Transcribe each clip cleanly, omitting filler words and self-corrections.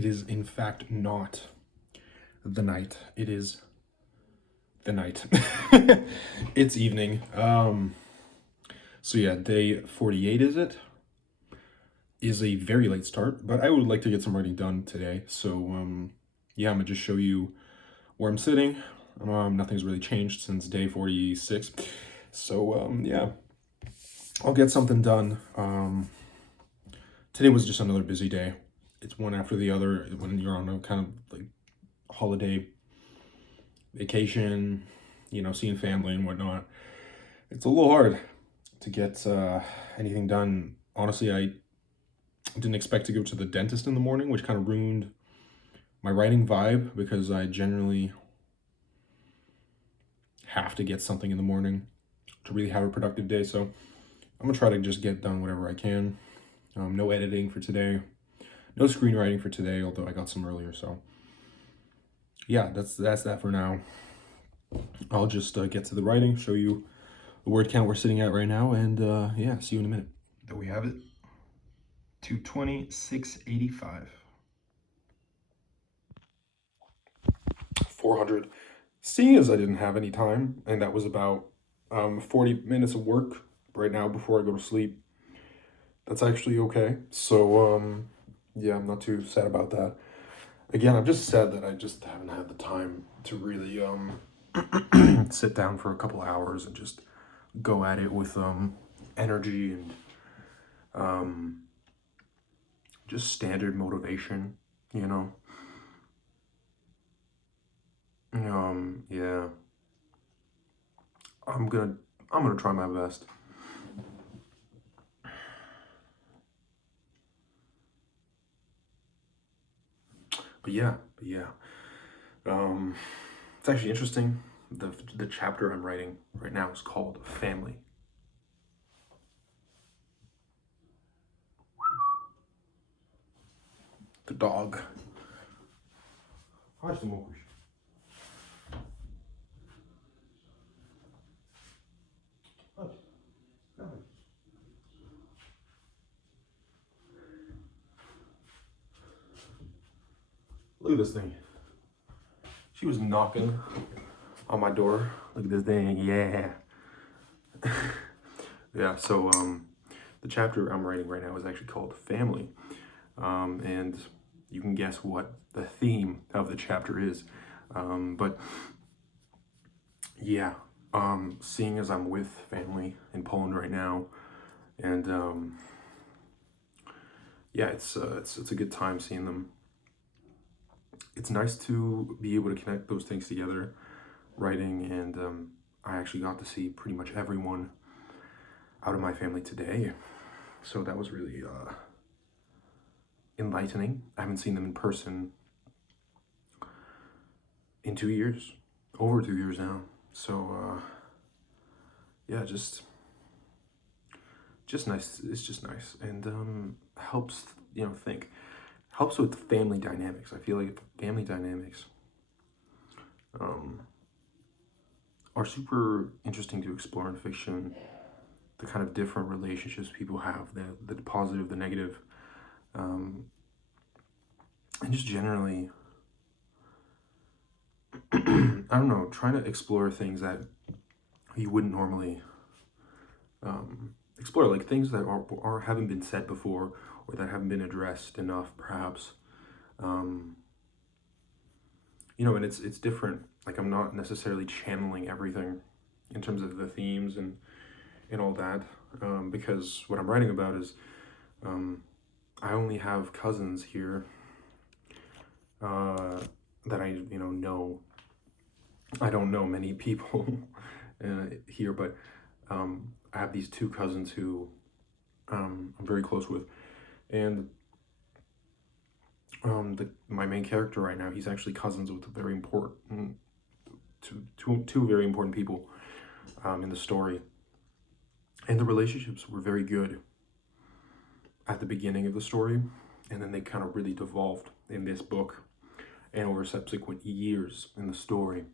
It is in fact not the night. It is the night. It's evening. So yeah, day 48 is it? Is a very late start, but I would like to get some writing done today. So yeah, I'm gonna just show you where I'm sitting. Nothing's really changed since day 46. So yeah, I'll get something done. Today was just another busy day. It's one after the other when you're on a kind of like holiday vacation, seeing family and whatnot. It's a little hard to get anything done. Honestly, I didn't expect to go to the dentist in the morning, which kind of ruined my writing vibe because I generally have to get something in the morning to really have a productive day. So I'm gonna try to just get done whatever I can. No editing for today, no screenwriting for today, although I got some earlier. So yeah, that's that for now. I'll just get to the writing, show you the word count we're sitting at right now, and yeah, see you in a minute. There we have it, 220, 685. 400. Seeing as I didn't have any time, and that was about 40 minutes of work right now before I go to sleep, that's actually okay. So yeah, I'm not too sad about that. Again, I'm just sad that I just haven't had the time to really sit down for a couple hours and just go at it with energy and just standard motivation, you know. Yeah. I'm gonna try my best. But yeah. It's actually interesting. The chapter I'm writing right now is called Family. The dog. Chodź tu, Mokuś. Chodź. Dawaj. Look at this thing. She was knocking on my door. Look at this thing. Yeah. Yeah, so the chapter I'm writing right now is actually called Family. And you can guess what the theme of the chapter is. But yeah, seeing as I'm with family in Poland right now, and yeah, it's a good time seeing them. It's nice to be able to connect those things together, writing, and I actually got to see pretty much everyone out of my family today, so that was really enlightening. I haven't seen them in person in 2 years, over 2 years now. So yeah, just nice. It's just nice, and helps helps with family dynamics. I feel like family dynamics are super interesting to explore in fiction. The kind of different relationships people have, the positive, the negative, and just generally, I don't know, trying to explore things that you wouldn't normally explore, like things that are haven't been said before or that haven't been addressed enough, perhaps. And it's different. Like, I'm not necessarily channeling everything in terms of the themes and all that, because what I'm writing about is I only have cousins here that I know. I don't know many people here, but I have these two cousins who I'm very close with, and my main character right now, he's actually cousins with very important two very important people in the story, and the relationships were very good at the beginning of the story, and then they kind of really devolved in this book and over subsequent years in the story,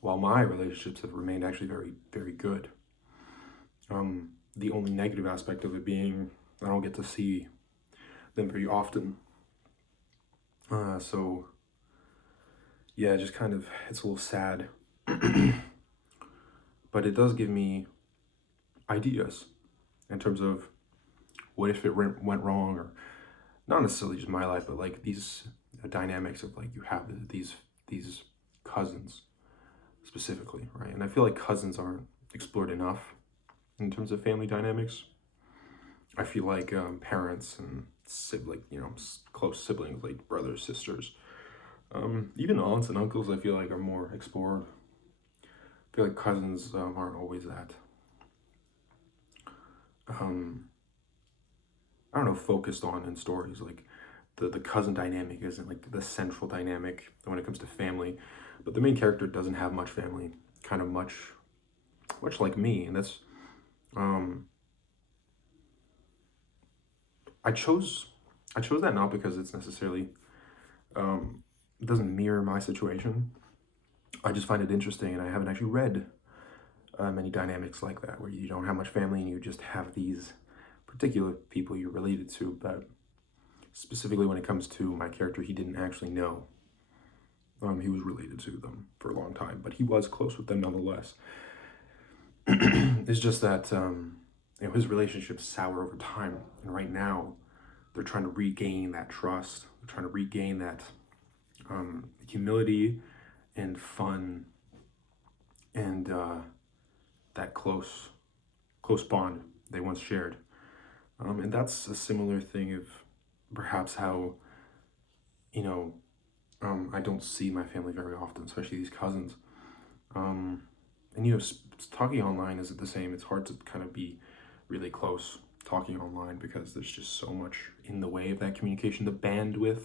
while my relationships have remained actually very, very good. The only negative aspect of it being I don't get to see them very often. So yeah, just kind of, it's a little sad, but it does give me ideas in terms of what if it went wrong, or not necessarily just my life, but like these dynamics of like you have these cousins specifically, right? And I feel like cousins aren't explored enough in terms of family dynamics. I feel like parents and sibling, close siblings like brothers, sisters, even aunts and uncles, I feel like are more explored. I feel like cousins aren't always that. Um, I don't know, focused on in stories. Like the cousin dynamic isn't like the central dynamic when it comes to family, but the main character doesn't have much family, kind of much like me, and that's um, I chose I chose that not because it's necessarily it doesn't mirror my situation. I just find it interesting, and I haven't actually read many dynamics like that where you don't have much family and you just have these particular people you're related to, but specifically when it comes to my character, he didn't actually know he was related to them for a long time, but he was close with them nonetheless. It's just that his relationships sour over time, and right now they're trying to regain that trust. They're trying to regain that humility and fun and that close bond they once shared. And that's a similar thing of perhaps how you know I don't see my family very often, especially these cousins. And talking online isn't the same. It's hard to kind of be really close talking online because there's just so much in the way of that communication. The bandwidth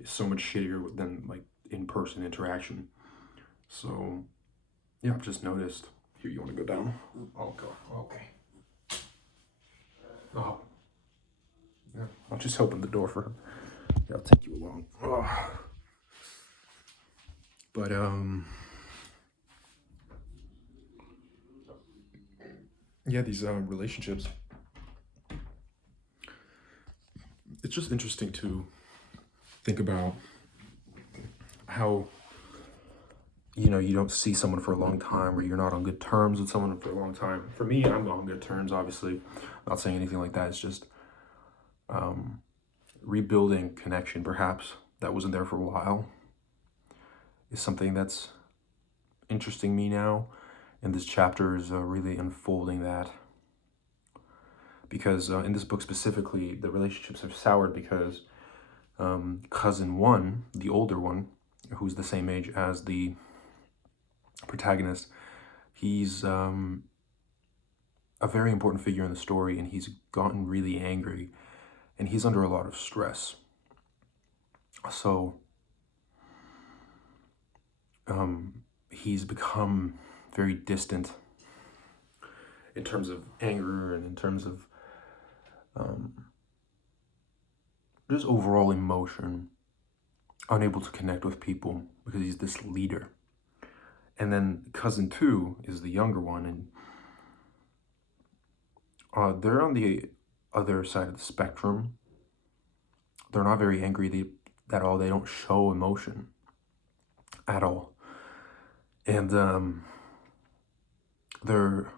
is so much shittier than like in-person interaction. So yeah, I've just noticed. Here, you want to go down? I'll go. Okay. Oh, yeah. I'll just open the door for him. Yeah, I'll take you along. Oh. But yeah, these relationships. It's just interesting to think about how you don't see someone for a long time, or you're not on good terms with someone for a long time. For me, I'm on good terms, obviously. Not saying anything like that. It's just rebuilding connection, perhaps, that wasn't there for a while, is something that's interesting me now. And this chapter is really unfolding that. Because in this book specifically, the relationships have soured because cousin one, the older one, who's the same age as the protagonist, he's a very important figure in the story, and he's gotten really angry, and he's under a lot of stress. So he's become very distant in terms of anger and in terms of just overall emotion, unable to connect with people because he's this leader. And then cousin two is the younger one, and they're on the other side of the spectrum. They're not very angry at all. They don't show emotion at all. And they're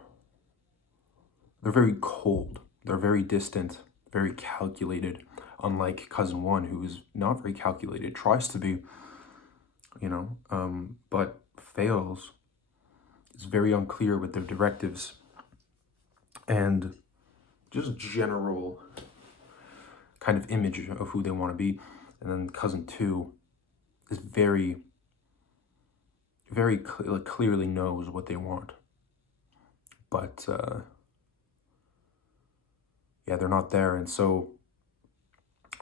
very cold. They're very distant, very calculated, unlike cousin one, who is not very calculated, tries to be, but fails. It's very unclear with their directives and just general kind of image of who they want to be. And then cousin two is very clearly knows what they want, but yeah, they're not there, and so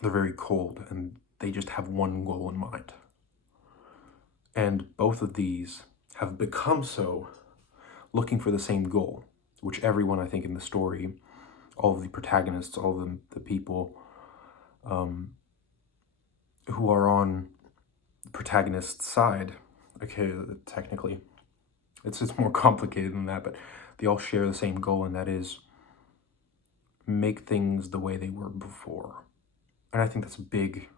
they're very cold, and they just have one goal in mind. And both of these have become so, looking for the same goal, which everyone, I think, in the story, all of the protagonists, all of the people who are on the protagonist's side, okay, technically, it's more complicated than that, but they all share the same goal, and that is make things the way they were before. And I think that's a big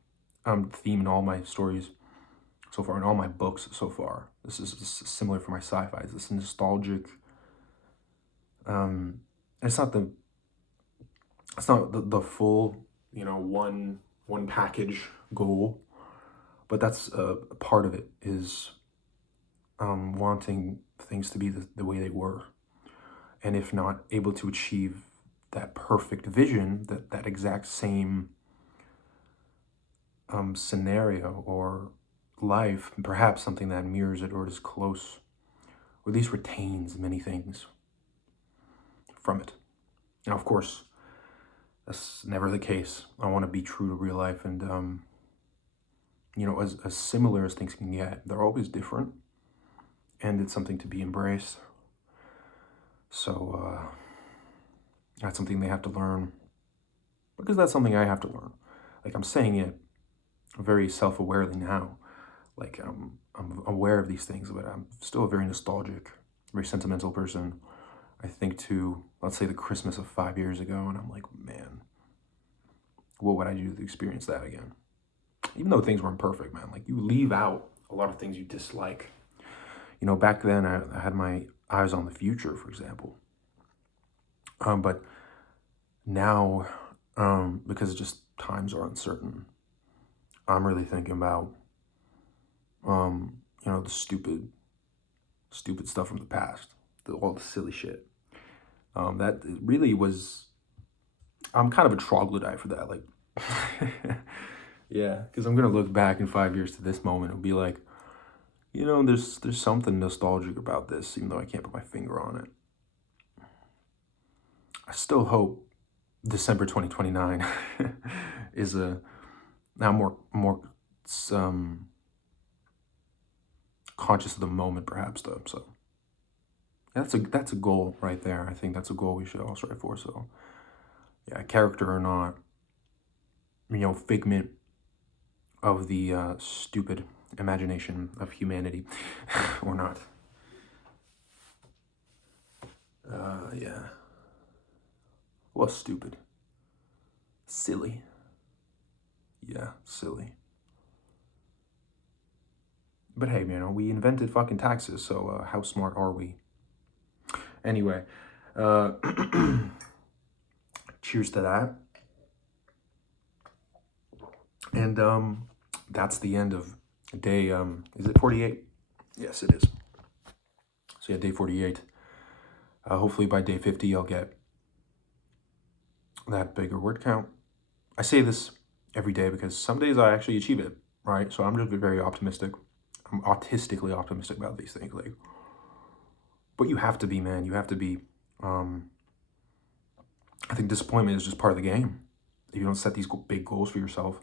theme in all my stories so far, in all my books so far. This is similar for my sci-fi. It's this nostalgic. Um, it's not the full, one package goal, but that's a part of it is wanting things to be the way they were, and if not able to achieve that perfect vision, that exact same scenario or life, perhaps something that mirrors it or is close, or at least retains many things from it. Now, of course, that's never the case. I want to be true to real life, and as similar as things can get, they're always different, and it's something to be embraced. So that's something they have to learn, because that's something I have to learn. Like, I'm saying it very self-awarely now. Like, I'm aware of these things, but I'm still a very nostalgic, very sentimental person. I think to, let's say, the Christmas of 5 years ago, and I'm like, man, what would I do to experience that again? Even though things weren't perfect, man. Like, you leave out a lot of things you dislike. Back then, I had my eyes on the future, for example. But now, because just times are uncertain, I'm really thinking about, the stupid stuff from the past, all the silly shit. That really was, I'm kind of a troglodyte for that. Like, yeah, because I'm going to look back in 5 years to this moment and be like, there's something nostalgic about this, even though I can't put my finger on it. I still hope December 2029 is now more conscious of the moment, perhaps, though. So that's a goal right there. I think that's a goal we should all strive for. So yeah, character or not, figment of the stupid imagination of humanity or not. Yeah. Well, stupid. Silly. Yeah, silly. But hey, we invented fucking taxes, so how smart are we? Anyway, cheers to that. And that's the end of day, is it 48? Yes, it is. So yeah, day 48. Hopefully by day 50, I'll get that bigger word count. I say this every day because some days I actually achieve it, right? So I'm just very optimistic. I'm autistically optimistic about these things. Like, but you have to be, man. You have to be. I think disappointment is just part of the game. If you don't set these big goals for yourself,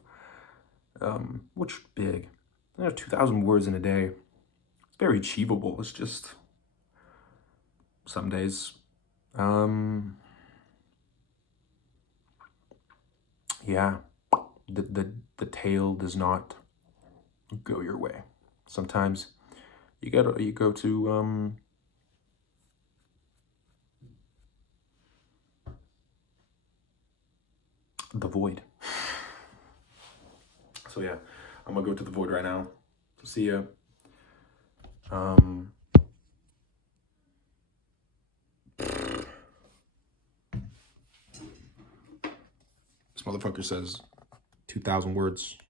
which big, 2,000 words in a day. It's very achievable. It's just some days, yeah, the tail does not go your way. Sometimes you go to the void. So yeah, I'm gonna go to the void right now. See ya. This motherfucker says 2,000 words.